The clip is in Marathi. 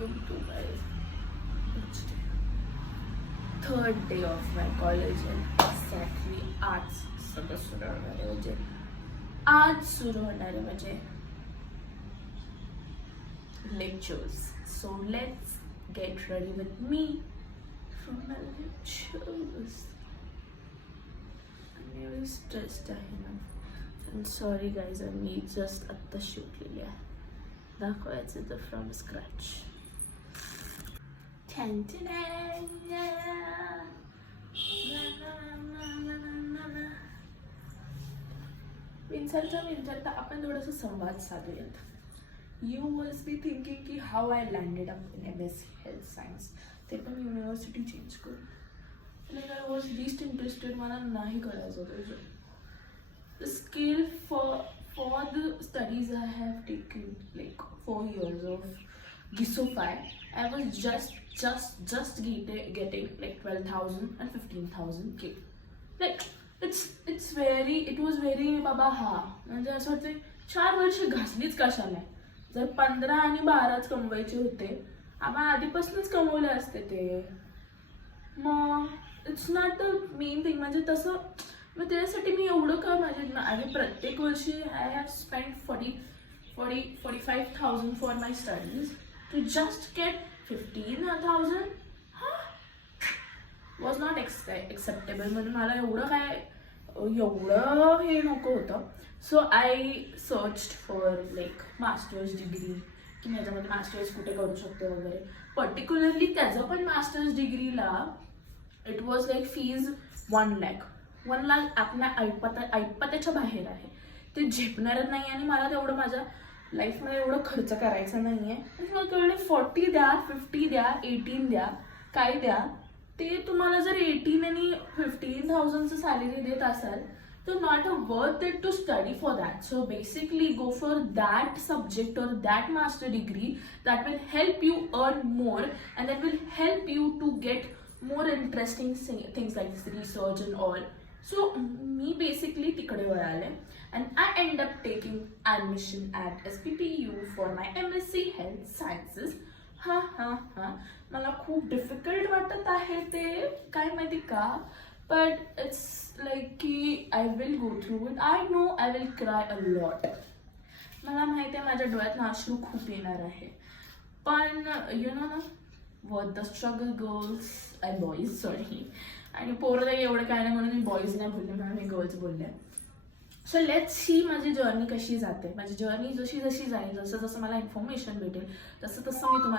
welcome to my third day of my college and exactly आज सगळं सुरू होणार आहे म्हणजे आज सुरू होणार आहे म्हणजे lectures. So let's get ready with me for my lectures. I'm really stressed आहे ना. And sorry guys, me just आत्ता शिकलेली आहे. दाखवायचं तर फ्रॉम स्क्रॅच. विंचरता आपण थोडंसं संवाद साधूयात. You must be thinking की how I landed up in MSc Health Science. ते पण युनिव्हर्सिटी चेंज करून. Like I was least interested, मला नाही करायचं होतं. The skill for the studies I have taken, like 4 years of GSOFI, I was just getting like 12,000 and 15,000 K. Like it was very बाबा हा म्हणजे असं वाटतं 4 वर्ष घासलीच कशाने. जर 15 आणि 12च कमवायचे होते आपण आधीपासूनच कमवले असते ते. मग it's not the main thing. म्हणजे तसं मग त्यासाठी मी एवढं का माझे आणि प्रत्येक वर्षी I have spend 45,000 for my studies to just get 15,000 was not acceptable. म्हणून मला एवढं हे नको होतं. So I searched for like masters degree की मी याच्यामध्ये मास्टर्स कुठे करू शकते वगैरे. पर्टिक्युलरली त्याचं पण मास्टर्स डिग्रीला it was like fees 1 lakh. 1 lakh आपल्या ऐपताच्या बाहेर आहे. ते झेपणारच नाही आणि मला तेवढं माझ्या लाईफमध्ये एवढं खर्च करायचं नाही आहे. मला कळलं 40 द्या, 50 द्या, 18 द्या, काय द्या. ते तुम्हाला जर 18 आणि 15,000चं सॅलरी देत असाल तर not worth it to study for that. So basically go for that subject और that master degree that will help you earn more and that will help you to get more interesting things like research and all. So me basically tikade वळाले and I end up taking admission at SPPU for my MSc Health Sciences. मला खूप डिफिकल्ट वाटत आहे ते काय माहिती का. but it's like की I will go through it. I know I will cry a lot. मला माहिती आहे माझ्या डोळ्यात अश्रू खूप येणार आहे. पण you know ना what the struggle girls and boys, sorry, आणि पोरं एवढं काय नाही म्हणून मी बॉईज नाही बोलले म्हणून मी गर्ल्स बोलले. सो लेट्स सी माझी जर्नी कशी जाते. माझी जर्नी जशी जाईल जसं मला इन्फॉर्मेशन भेटेल तसं मी तुम्हाला